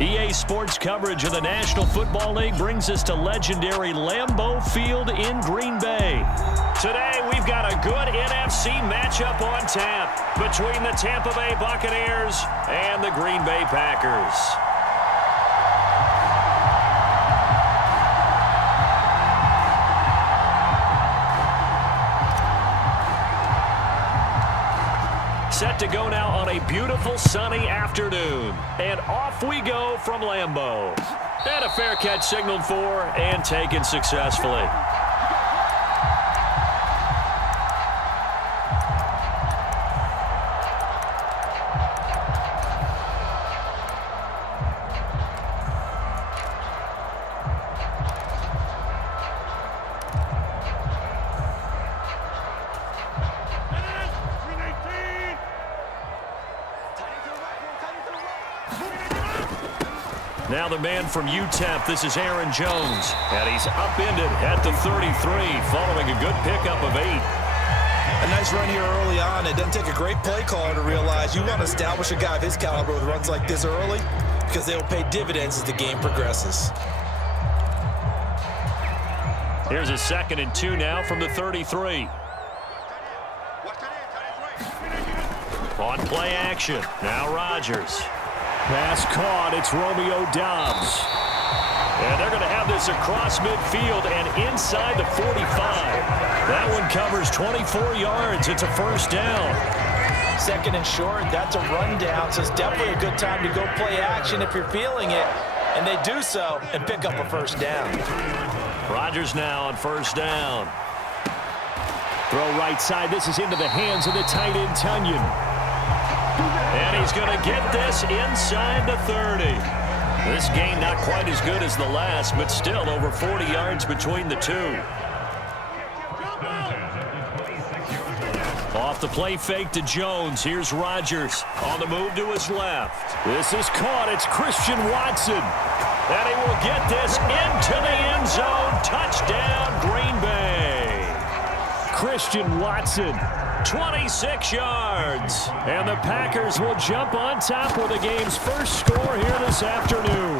EA Sports coverage of the National Football League brings us to legendary Lambeau Field in Green Bay. Today, we've got a good NFC matchup on tap between the Tampa Bay Buccaneers and the Green Bay Packers. Set to go now on a beautiful sunny afternoon. And off we go from Lambeau. And a fair catch signaled for and taken successfully. Now the man from UTEP, this is Aaron Jones. And he's upended at the 33 following a good pickup of 8. A nice run here early on. It doesn't take a great play caller to realize you want to establish a guy of his caliber with runs like this early because they'll pay dividends as the game progresses. Here's a 2nd and 2 now from the 33. On play action, now Rodgers. Pass caught, it's Romeo Doubs. And they're going to have this across midfield and inside the 45. That one covers 24 yards. It's a first down. 2nd and short, that's a rundown, so it's definitely a good time to go play action if you're feeling it. And they do so and pick up a first down. Rodgers now on first down. Throw right side. This is into the hands of the tight end, Tunyon. And he's going to get this inside the 30. This game not quite as good as the last, but still over 40 yards between the two. Off the play fake to Jones. Here's Rodgers on the move to his left. This is caught. It's Christian Watson. And he will get this into the end zone. Touchdown, Green Bay. Christian Watson. 26 yards. And the Packers will jump on top with the game's first score here this afternoon.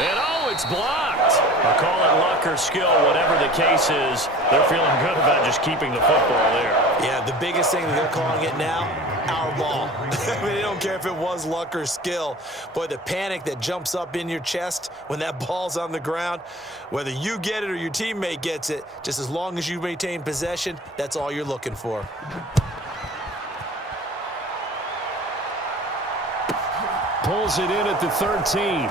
And oh, it's blocked. I'll call it luck or skill, whatever the case is. They're feeling good about just keeping the football there. Yeah, the biggest thing that they're calling it now, our ball. I mean, they don't care if it was luck or skill. Boy, the panic that jumps up in your chest when that ball's on the ground, whether you get it or your teammate gets it, just as long as you maintain possession, that's all you're looking for. Pulls it in at the 13.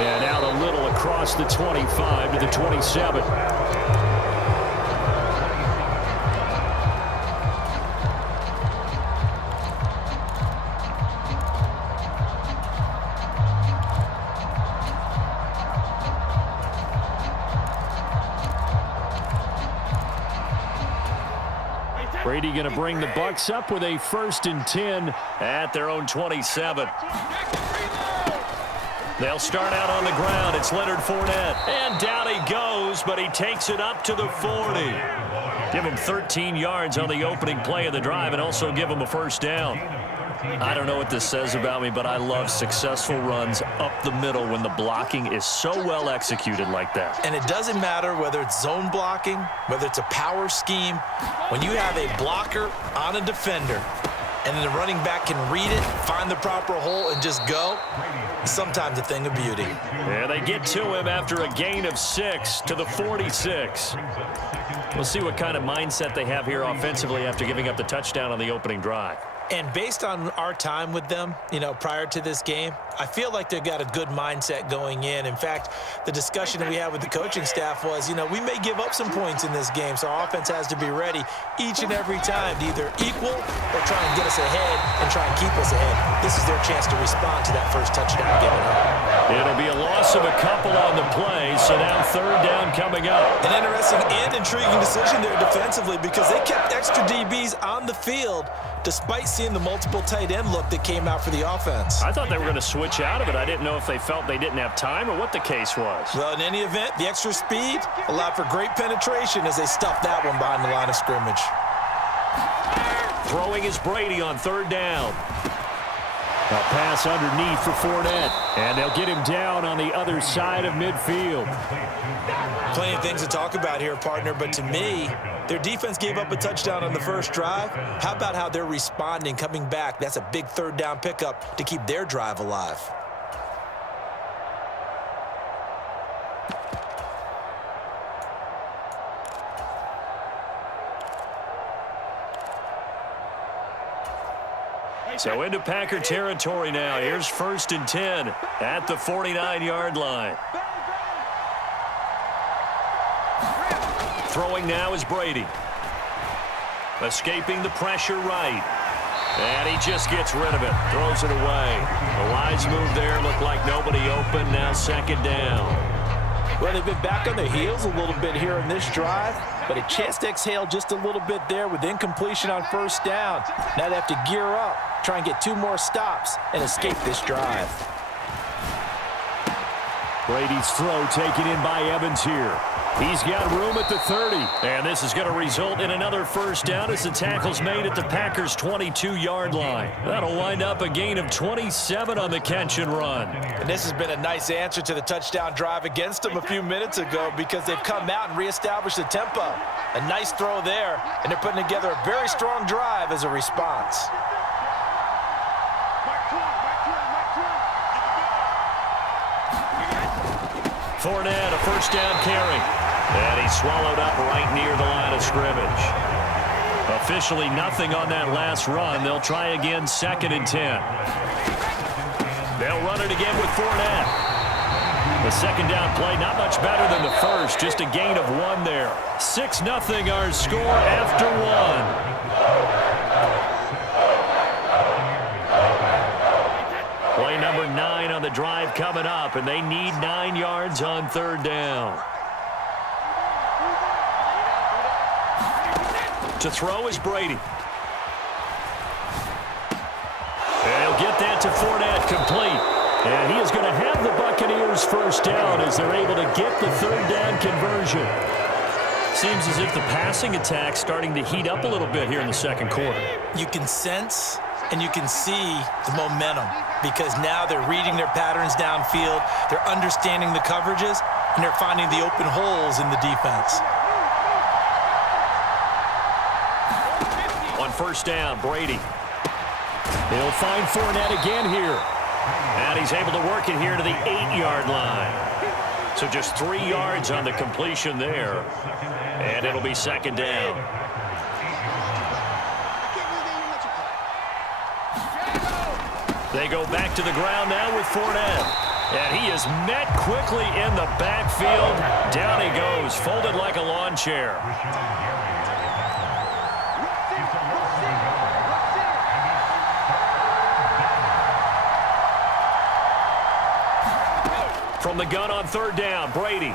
And out a little across the 25 to the 27. Brady going to bring the Bucs up with a 1st and 10 at their own 27. They'll start out on the ground. It's Leonard Fournette. And down he goes, but he takes it up to the 40. Give him 13 yards on the opening play of the drive and also give him a first down. I don't know what this says about me, but I love successful runs up the middle when the blocking is so well executed like that. And it doesn't matter whether it's zone blocking, whether it's a power scheme. When you have a blocker on a defender and then the running back can read it, find the proper hole, and just go, it's sometimes a thing of beauty. Yeah, they get to him after a gain of 6 to the 46. We'll see what kind of mindset they have here offensively after giving up the touchdown on the opening drive. And based on our time with them, prior to this game, I feel like they've got a good mindset going in. In fact, the discussion that we had with the coaching staff was, we may give up some points in this game, so our offense has to be ready each and every time to either equal or try and get us ahead and try and keep us ahead. This is their chance to respond to that first touchdown given up. It'll be a loss of a couple on the play, so now 3rd down coming up. An interesting and intriguing decision there defensively because they kept extra DBs on the field despite seeing the multiple tight end look that came out for the offense. I thought they were going to switch out of it. I didn't know if they felt they didn't have time or what the case was. Well, in any event, the extra speed allowed for great penetration as they stuffed that one behind the line of scrimmage. Throwing is Brady on 3rd down. A pass underneath for Fournette. And they'll get him down on the other side of midfield. Plenty of things to talk about here, partner, but to me, their defense gave up a touchdown on the first drive. How about how they're responding, coming back? That's a big third down pickup to keep their drive alive. So into Packer territory now. Here's 1st and 10 at the 49-yard line. Throwing now is Brady. Escaping the pressure right. And he just gets rid of it. Throws it away. A wise move there. Looked like nobody open. Now 2nd down. Well, they've been back on their heels a little bit here in this drive, but a chance to exhale just a little bit there with incompletion on 1st down. Now they have to gear up, try and get 2 more stops, and escape this drive. Brady's throw taken in by Evans here. He's got room at the 30. And this is going to result in another 1st down as the tackle's made at the Packers' 22-yard line. That'll wind up a gain of 27 on the catch and run. And this has been a nice answer to the touchdown drive against them a few minutes ago because they've come out and reestablished the tempo. A nice throw there, and they're putting together a very strong drive as a response. Fournette, a 1st down carry. And he's swallowed up right near the line of scrimmage. Officially nothing on that last run. They'll try again 2nd and 10. They'll run it again with Fournette. The 2nd down play, not much better than the first. Just a gain of 1 there. 6-0 our score after 1. Play number 9 on the drive coming up, and they need 9 yards on 3rd down. To throw is Brady. And he'll get that to Fournette, complete. And he is going to have the Buccaneers 1st down as they're able to get the 3rd down conversion. Seems as if the passing attack's starting to heat up a little bit here in the 2nd quarter. You can sense and you can see the momentum because now they're reading their patterns downfield, they're understanding the coverages, and they're finding the open holes in the defense. On 1st down, Brady. He'll find Fournette again here. And he's able to work it here to the 8-yard line. So just 3 yards on the completion there. And it'll be 2nd down. They go back to the ground now with Fournette. And he is met quickly in the backfield. Down he goes, folded like a lawn chair. From the gun on 3rd down, Brady.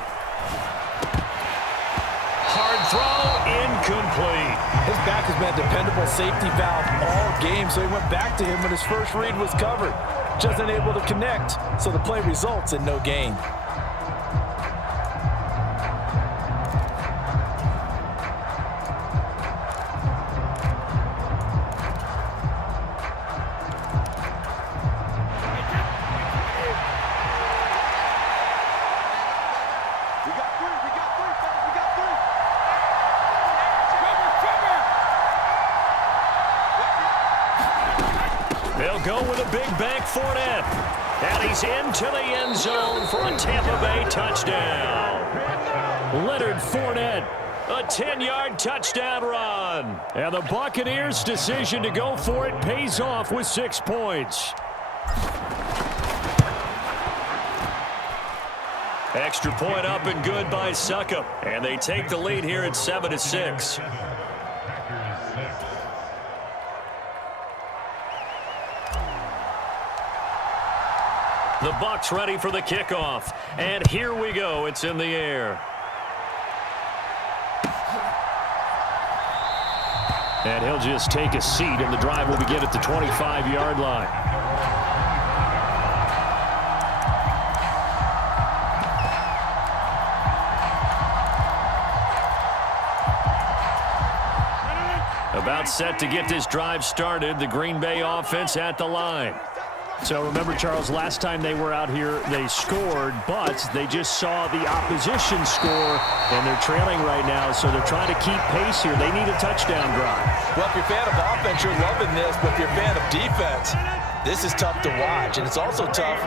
Hard throw, incomplete. His back has been a dependable safety valve all game, so he went back to him when his first read was covered. Just unable to connect, so the play results in no gain. They'll go with a big bank Fournette. And he's into the end zone for a Tampa Bay touchdown. Leonard Fournette, a 10-yard touchdown run. And the Buccaneers' decision to go for it pays off with 6 points. Extra point up and good by Succop. And they take the lead here at 7-6. The Bucs ready for the kickoff. And here we go. It's in the air. And he'll just take a seat, and the drive will begin at the 25-yard line. About set to get this drive started. The Green Bay offense at the line. So remember, Charles, last time they were out here, they scored, but they just saw the opposition score, and they're trailing right now, so they're trying to keep pace here. They need a touchdown drive. Well, if you're a fan of offense, you're loving this, but if you're a fan of defense, this is tough to watch, and it's also tough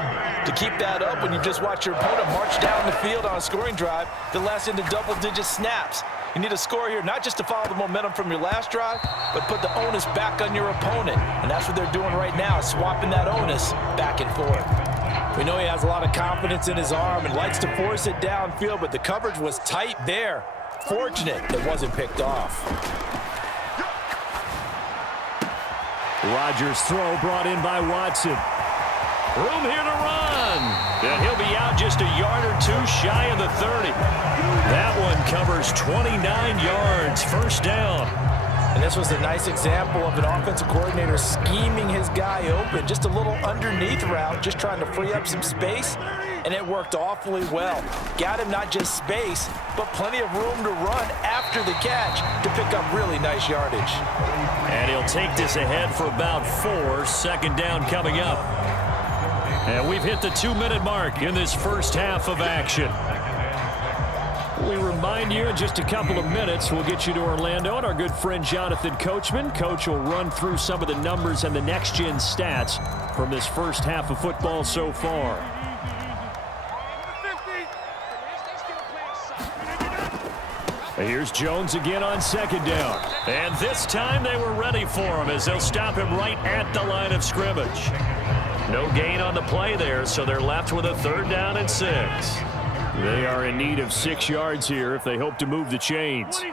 to keep that up when you just watch your opponent march down the field on a scoring drive that lasts into double-digit snaps. You need a score here, not just to follow the momentum from your last drive, but put the onus back on your opponent. And that's what they're doing right now, swapping that onus back and forth. We know he has a lot of confidence in his arm and likes to force it downfield, but the coverage was tight there. Fortunate it wasn't picked off. Rodgers' throw brought in by Watson. Room here to run. And he'll be out just a yard or two shy of the 30. That one covers 29 yards, first down. And this was a nice example of an offensive coordinator scheming his guy open. Just a little underneath route, just trying to free up some space, and it worked awfully well. Got him not just space, but plenty of room to run after the catch to pick up really nice yardage. And he'll take this ahead for about 4. Second down coming up. And we've hit the 2-minute mark in this first half of action. We remind you in just a couple of minutes, we'll get you to Orlando and our good friend Jonathan Coachman. Coach will run through some of the numbers and the next-gen stats from this first half of football so far. Here's Jones again on second down. And this time they were ready for him as they'll stop him right at the line of scrimmage. No gain on the play there, so they're left with a 3rd down and 6. They are in need of 6 yards here if they hope to move the chains.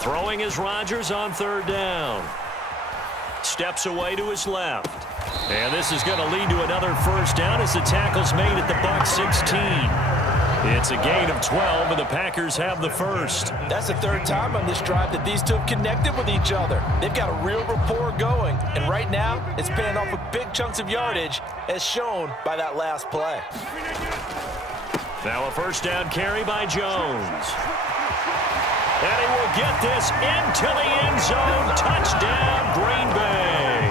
Throwing is Rodgers on 3rd down. Steps away to his left. And this is going to lead to another first down as the tackle's made at the Bucs 16. It's a gain of 12, and the Packers have the first. That's the 3rd time on this drive that these two have connected with each other. They've got a real rapport going, and right now it's paying off with big chunks of yardage as shown by that last play. Now a first down carry by Jones. And he will get this into the end zone. Touchdown, Green Bay.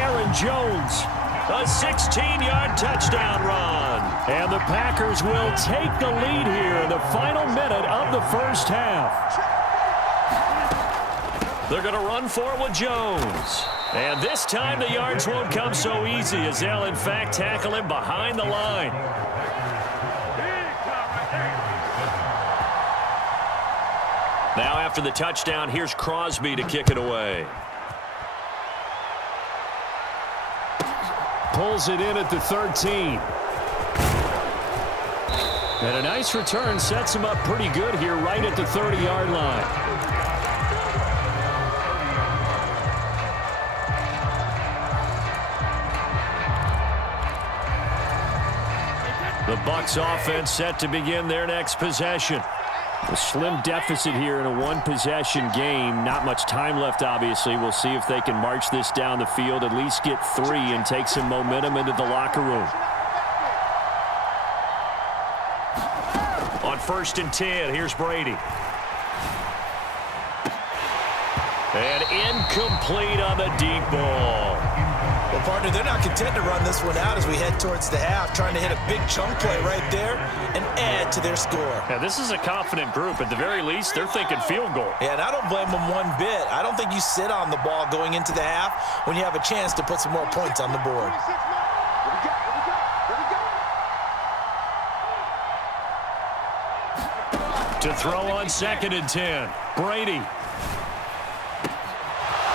Aaron Jones, a 16-yard touchdown run. And the Packers will take the lead here in the final minute of the first half. They're going to run for it with Jones. And this time the yards won't come so easy as they'll, in fact, tackle him behind the line. Now after the touchdown, here's Crosby to kick it away. Pulls it in at the 13. And a nice return sets him up pretty good here right at the 30-yard line. The Bucs offense set to begin their next possession. A slim deficit here in a one-possession game. Not much time left, obviously. We'll see if they can march this down the field, at least get 3 and take some momentum into the locker room. On 1st and 10, here's Brady. And incomplete on the deep ball. Well, partner, they're not content to run this one out as we head towards the half, trying to hit a big chunk play right there and add to their score. Yeah, this is a confident group. At the very least, they're thinking field goal. Yeah, and I don't blame them one bit. I don't think you sit on the ball going into the half when you have a chance to put some more points on the board. To throw on 2nd and 10. Brady.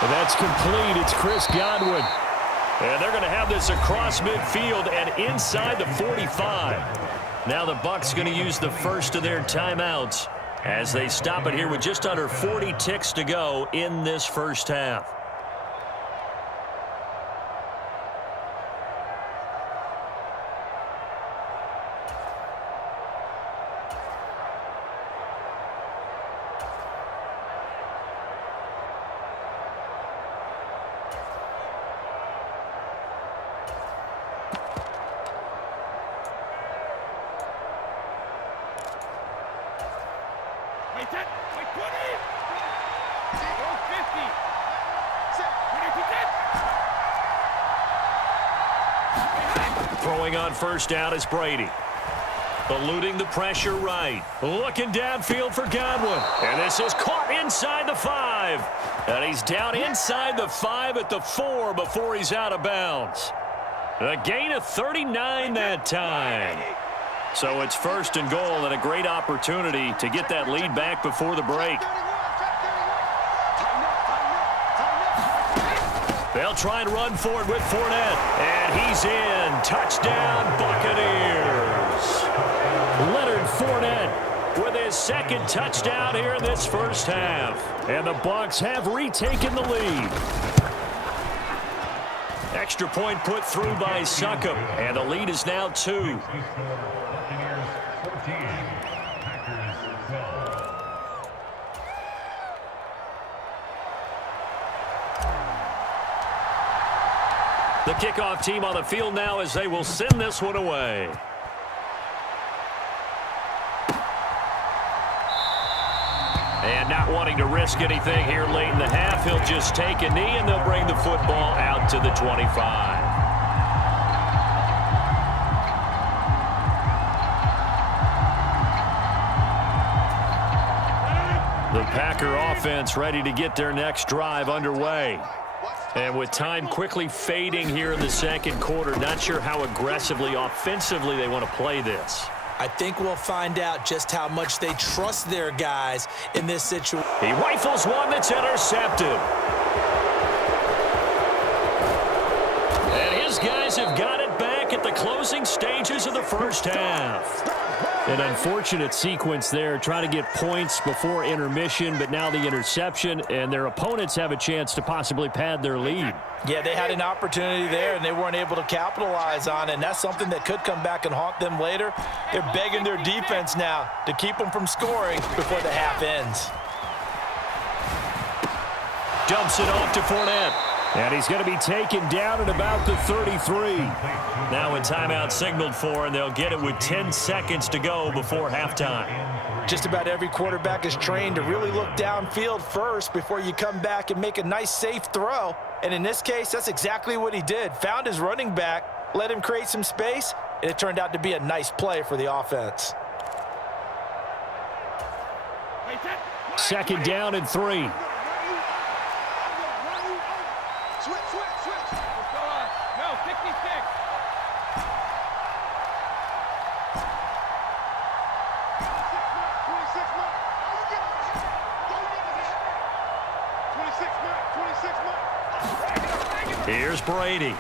And that's complete. It's Chris Godwin. And they're going to have this across midfield and inside the 45. Now the Bucs going to use the first of their timeouts as they stop it here with just under 40 ticks to go in this first half. Throwing on first down is Brady. Eluding the pressure right. Looking downfield for Godwin. And this is caught inside the 5. And he's down inside the 5 at the 4 before he's out of bounds. A gain of 39 that time. So it's first and goal and a great opportunity to get that lead back before the break. They'll try and run for it with Fournette. And he's in. Touchdown, Buccaneers. Leonard Fournette with his second touchdown here in this first half. And the Bucs have retaken the lead. Extra point put through by Succop. And the lead is now 2. The kickoff team on the field now as they will send this one away. And not wanting to risk anything here late in the half, he'll just take a knee and they'll bring the football out to the 25. The Packer offense ready to get their next drive underway. And with time quickly fading here in the second quarter, not sure how aggressively, offensively they want to play this. I think we'll find out just how much they trust their guys in this situation. He rifles one that's intercepted. And his guys have got it back at the closing stages of the first half. An unfortunate sequence there, trying to get points before intermission, but now the interception, and their opponents have a chance to possibly pad their lead. Yeah, they had an opportunity there, and they weren't able to capitalize on it, and that's something that could come back and haunt them later. They're begging their defense now to keep them from scoring before the half ends. Dumps it off to Fournette. And he's going to be taken down at about the 33. Now a timeout signaled for, and they'll get it with 10 seconds to go before halftime. Just about every quarterback is trained to really look downfield first before you come back and make a nice, safe throw. And in this case, that's exactly what he did. Found his running back, let him create some space, and it turned out to be a nice play for the offense. Second down and 3. Here's Brady.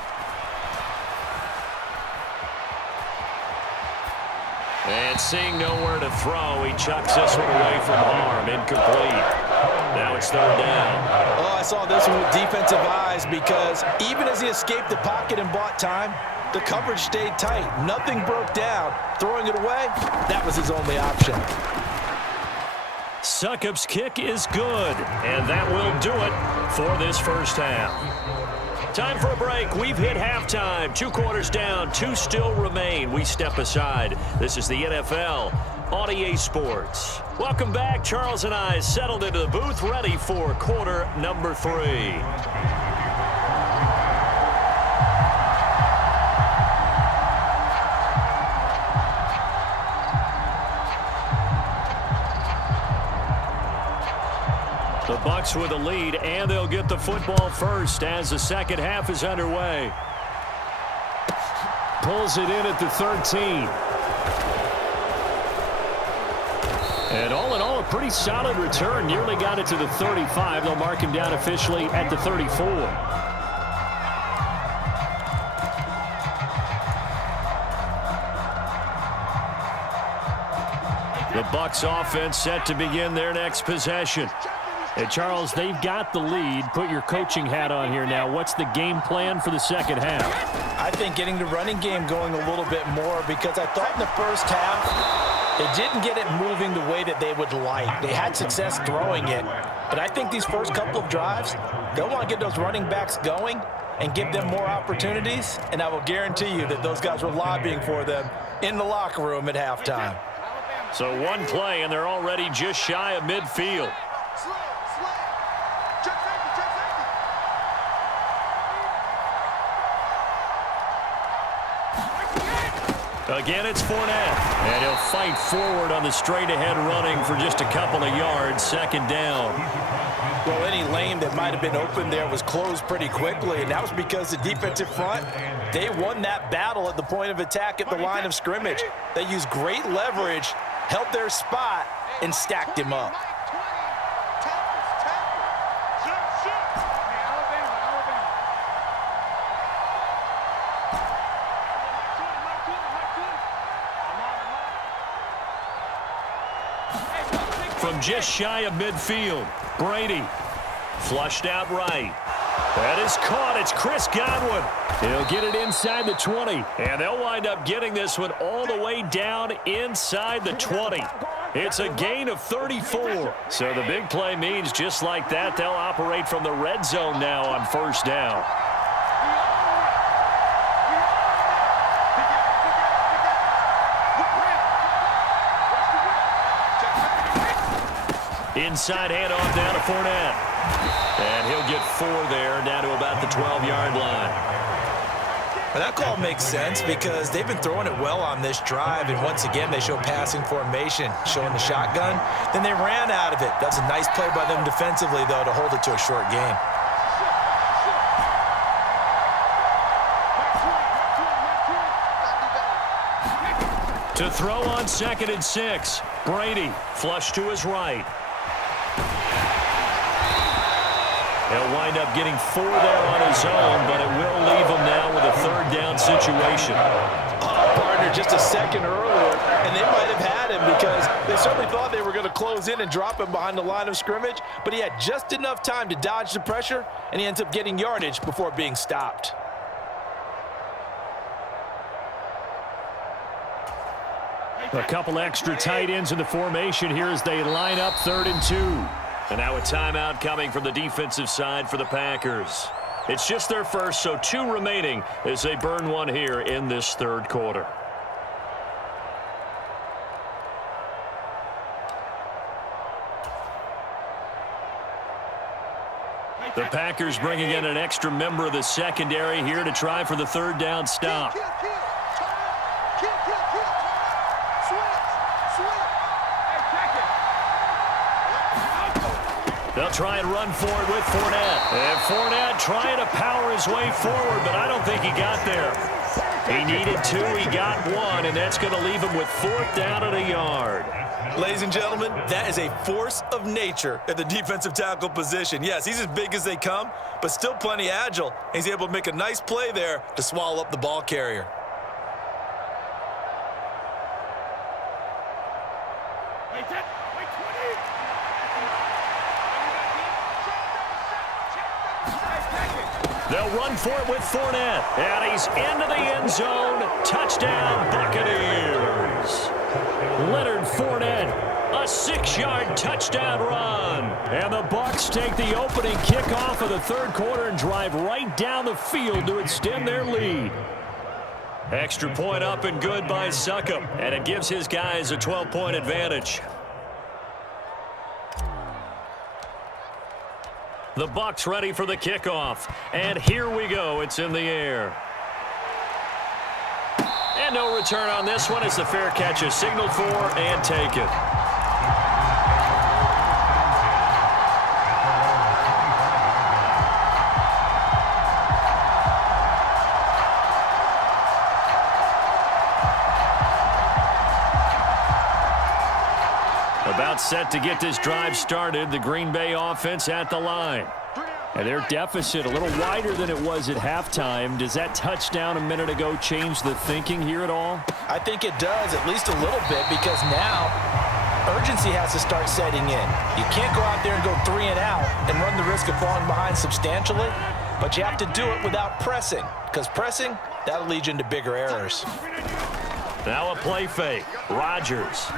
And seeing nowhere to throw, he chucks this one away from harm. Incomplete. Now it's third down. Oh, I saw this one with defensive eyes because even as he escaped the pocket and bought time, the coverage stayed tight. Nothing broke down. Throwing it away, that was his only option. Succop's kick is good, and that will do it for this first half. Time for a break. We've hit halftime. 2 quarters down, 2 still remain. We step aside. This is the NFL on EA Sports. Welcome back. Charles and I settled into the booth, ready for quarter number 3. The Bucs with a lead, and they'll get the football first as the second half is underway. Pulls it in at the 13. And all in all, a pretty solid return. Nearly got it to the 35. They'll mark him down officially at the 34. The Bucs offense set to begin their next possession. And Charles, they've got the lead. Put your coaching hat on here now. What's the game plan for the second half? I think getting the running game going a little bit more because I thought in the first half they didn't get it moving the way that they would like. They had success throwing it. But I think these first couple of drives, they'll want to get those running backs going and give them more opportunities. And I will guarantee you that those guys were lobbying for them in the locker room at halftime. So one play, and they're already just shy of midfield. Again, it's Fournette. And he'll fight forward on the straight-ahead running for just a couple of yards. Second down. Well, any lane that might have been open there was closed pretty quickly, and that was because the defensive front, they won that battle at the point of attack at the line of scrimmage. They used great leverage, held their spot, and stacked him up. From just shy of midfield, Brady flushed out right. That is caught. It's Chris Godwin. He'll get it inside the 20, and they'll wind up getting this one all the way down inside the 20. It's a gain of 34. So the big play means just like that, they'll operate from the red zone now on first down. Inside handoff down to Fournette. And he'll get 4 there, down to about the 12-yard line. Well, that call makes sense because they've been throwing it well on this drive, and once again they show passing formation, showing the shotgun. Then they ran out of it. That's a nice play by them defensively, though, to hold it to a short gain. To throw on 2nd and 6, Brady flush to his right. He'll wind up getting 4 there on his own, but it will leave him now with a 3rd down situation. Partner just a second earlier, and they might have had him because they certainly thought they were going to close in and drop him behind the line of scrimmage, but he had just enough time to dodge the pressure, and he ends up getting yardage before being stopped. A couple extra tight ends in the formation here as they line up 3rd and 2. And now a timeout coming from the defensive side for the Packers. It's just their first, so 2 remaining as they burn one here in this 3rd quarter. The Packers bringing in an extra member of the secondary here to try for the 3rd down stop. They'll try and run for it with Fournette. And Fournette trying to power his way forward, but I don't think he got there. He needed 2, he got 1, and that's going to leave him with 4th down and a yard. Ladies and gentlemen, that is a force of nature at the defensive tackle position. Yes, he's as big as they come, but still plenty agile. He's able to make a nice play there to swallow up the ball carrier. They'll run for it with Fournette. And he's into the end zone. Touchdown, Buccaneers. Leonard Fournette, a 6-yard touchdown run. And the Bucs take the opening kickoff of the 3rd quarter and drive right down the field to extend their lead. Extra point up and good by Succop. And it gives his guys a 12-point advantage. The Bucs ready for the kickoff. And here we go. It's in the air. And no return on this one as the fair catch is signaled for and taken. About set to get this drive started, the Green Bay offense at the line. And their deficit a little wider than it was at halftime. Does that touchdown a minute ago change the thinking here at all? I think it does, at least a little bit, because now urgency has to start setting in. You can't go out there and go 3 and out and run the risk of falling behind substantially, but you have to do it without pressing, because pressing, that'll lead you into bigger errors. Now a play fake. Rodgers.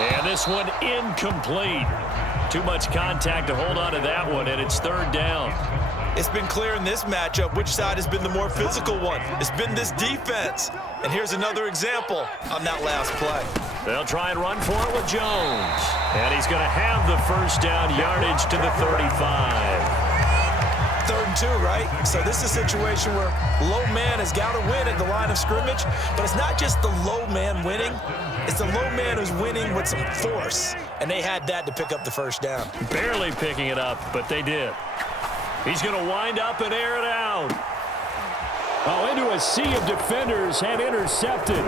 And this one incomplete. Too much contact to hold on to that one, and it's 3rd down. It's been clear in this matchup which side has been the more physical one. It's been this defense. And here's another example on that last play. They'll try and run for it with Jones. And he's going to have the 1st down yardage to the 35. 3rd too, right? So this is a situation where low man has got to win at the line of scrimmage, but it's not just the low man winning. It's the low man who's winning with some force, and they had that to pick up the first down. Barely picking it up, but they did. He's going to wind up and air it out. Oh, into a sea of defenders and intercepted.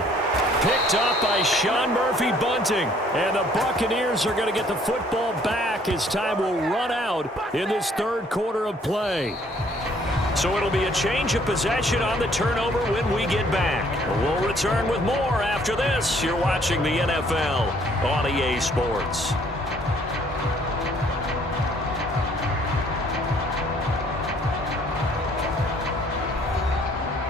Picked up by Sean Murphy Bunting. And the Buccaneers are going to get the football back as time will run out in this third quarter of play. So it'll be a change of possession on the turnover when we get back. We'll return with more after this. You're watching the NFL on EA Sports.